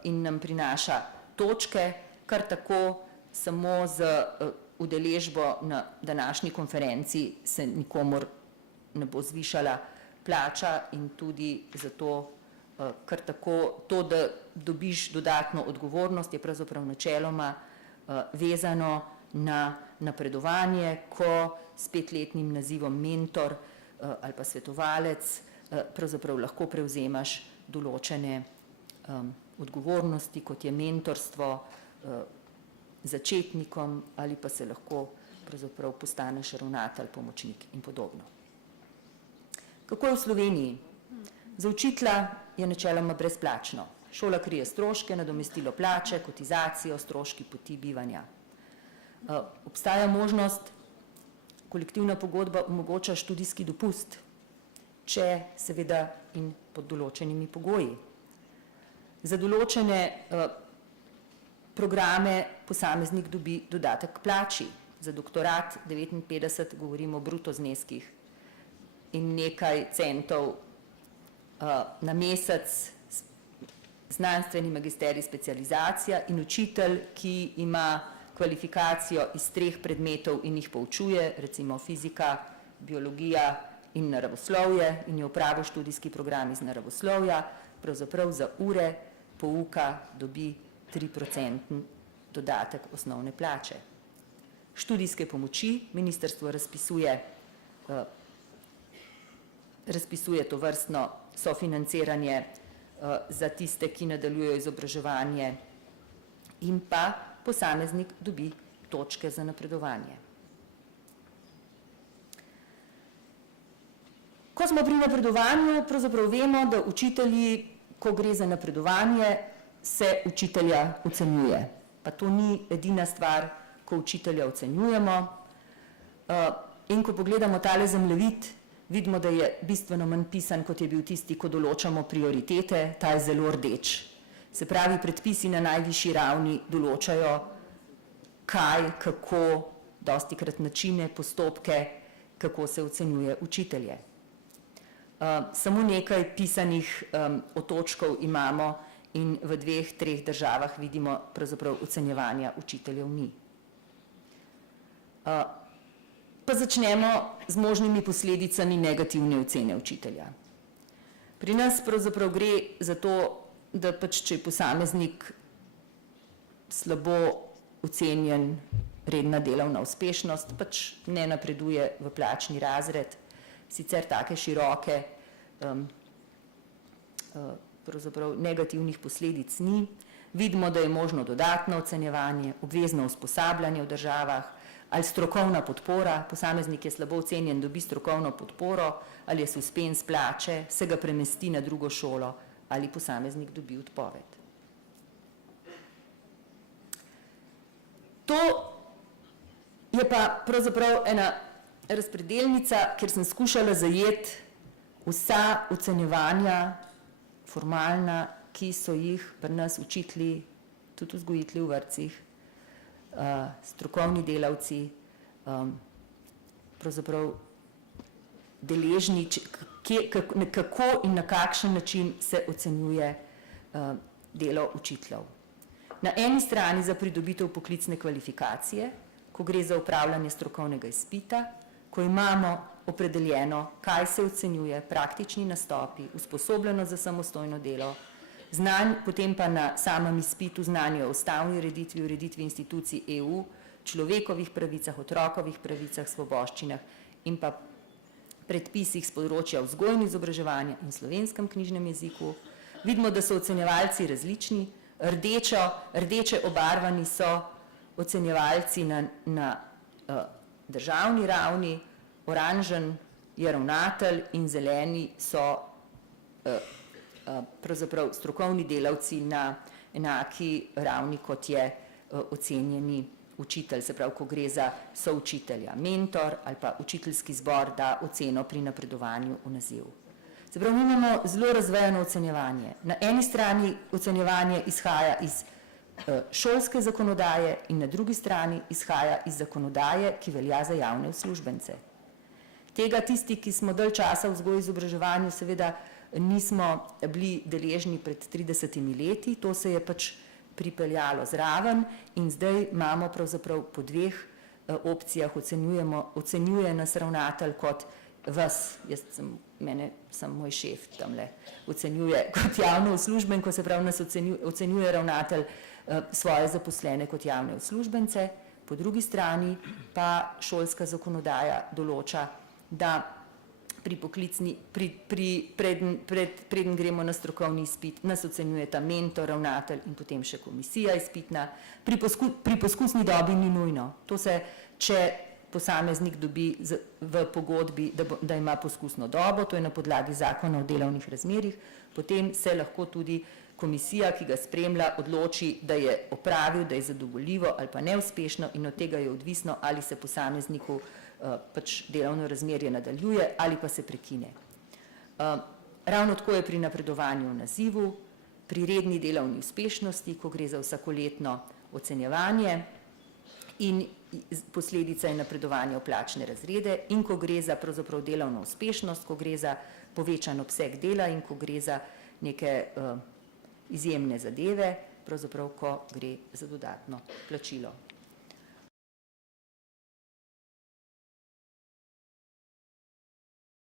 in nam prinaša točke, kar tako samo z udeležbo na današnji konferenci se nikomur ne bo zvišala plača in tudi zato, kar tako to, da dobiš dodatno odgovornost, je pravzaprav načeloma vezano na napredovanje, ko s 5-letnim nazivom mentor ali pa svetovalec pravzaprav lahko prevzemaš določene odgovornosti, kot je mentorstvo začetnikom, ali pa se lahko pravzaprav postaneš ravnatelj, pomočnik in podobno. Kako je v Sloveniji? Za učitelja je načeloma brezplačno. Šola krije stroške, nadomestilo plače, kotizacijo, stroški poti bivanja. Obstaja možnost, kolektivna pogodba omogoča študijski dopust, če seveda in pod določenimi pogoji. Za določene programe posameznik dobi dodatek k plači. Za doktorat 59 govorimo o bruto zneskih in nekaj centov na mesec, znanstveni magisterij specializacija in učitelj, ki ima kvalifikacijo iz 3 predmetov in jih poučuje, recimo fizika, biologija in naravoslovje, in je opravil študijski program iz naravoslovja, pravzaprav za ure pouka dobi 3% dodatek osnovne plače. Študijske pomoči ministrstvo razpisuje to vrstno sofinanciranje za tiste, ki nadaljujejo izobraževanje, in pa posameznik dobi točke za napredovanje. Ko smo pri napredovanju, pravzaprav vemo, da učitelji, ko gre za napredovanje, se učitelja ocenjuje. Pa to ni edina stvar, ko učitelja ocenjujemo. In ko pogledamo tale zemljevid, vidimo, da je bistveno manj pisan, kot je bil tisti, ko določamo prioritete, ta je zelo rdeč. Se pravi, predpisi na najvišji ravni določajo, kaj, kako, dostikrat načine, postopke, kako se ocenjuje učitelje. Samo nekaj pisanih otočkov imamo in v 2-3 državah vidimo pravzaprav ocenjevanja učiteljev ni. Pa začnemo z možnimi posledicami negativne ocene učitelja. Pri nas pravzaprav gre za to, da pač, če je posameznik slabo ocenjen, redna delovna uspešnost, pač ne napreduje v plačni razred, sicer take široke pravzaprav negativnih posledic ni. Vidimo, da je možno dodatno ocenjevanje, obvezno usposabljanje v državah, ali strokovna podpora, posameznik je slabo ocenjen, dobi strokovno podporo, ali je suspens plače, se ga premesti na drugo šolo, ali posameznik dobi odpoved. To je pa pravzaprav ena razpredelnica, kjer sem skušala zajeti vsa ocenjevanja formalna, ki so jih pri nas učitelji, tudi vzgojitelji v vrtcih, strokovni delavci, pravzaprav deležni, kako in na kakšen način se ocenjuje delo učiteljev. Na eni strani za pridobitev poklicne kvalifikacije, ko gre za upravljanje strokovnega izpita, ko imamo opredeljeno, kaj se ocenjuje, praktični nastopi, usposobljenost za samostojno delo, potem pa na samem izpitu znanje o ustavni ureditvi, ureditvi institucij EU, človekovih pravicah, otrokovih pravicah, svoboščinah in pa predpisih z področja vzgoje in izobraževanja in slovenskem knjižnem jeziku. Vidimo, da so ocenjevalci različni, rdeče obarvani so ocenjevalci na državni ravni, oranžen je ravnatelj in zeleni so pravzaprav strokovni delavci na enaki ravni, kot je ocenjeni učitelj, se pravi, ko gre za součitelja, mentor ali pa učiteljski zbor da oceno pri napredovanju v naziv. Se pravi, mi imamo zelo razvejano ocenjevanje. Na eni strani ocenjevanje izhaja iz šolske zakonodaje in na drugi strani izhaja iz zakonodaje, ki velja za javne uslužbence. Tega tisti, ki smo dalj časa v vzgoji in izobraževanju, seveda nismo bili deležni pred 30 leti, to se je pač pripeljalo zraven in zdaj imamo pravzaprav po dveh opcijah, ocenjuje nas ravnatelj kot vas, mene sem moj šef tamle, ocenjuje kot javno uslužbenko, se pravi, nas ocenjuje ravnatelj svoje zaposlene kot javne uslužbence, po drugi strani pa šolska zakonodaja določa, da preden gremo na strokovni izpit, nas ocenjujeta mentor, ravnatelj in potem še komisija izpitna. Pri poskusni dobi ni nujno. To se, če posameznik dobi v pogodbi, da ima poskusno dobo, to je na podlagi zakona o delovnih razmerjih, potem se lahko tudi komisija, ki ga spremlja, odloči, da je opravil, da je zadovoljivo ali pa neuspešno in od tega je odvisno, ali se posamezniku pač delovno razmerje nadaljuje ali pa se prekine. Ravno tako je pri napredovanju v nazivu, pri redni delovni uspešnosti, ko gre za vsakoletno ocenjevanje in posledica je napredovanje v plačne razrede in ko gre za pravzaprav delovno uspešnost, ko gre za povečan obseg dela in ko gre za neke izjemne zadeve, pravzaprav ko gre za dodatno plačilo.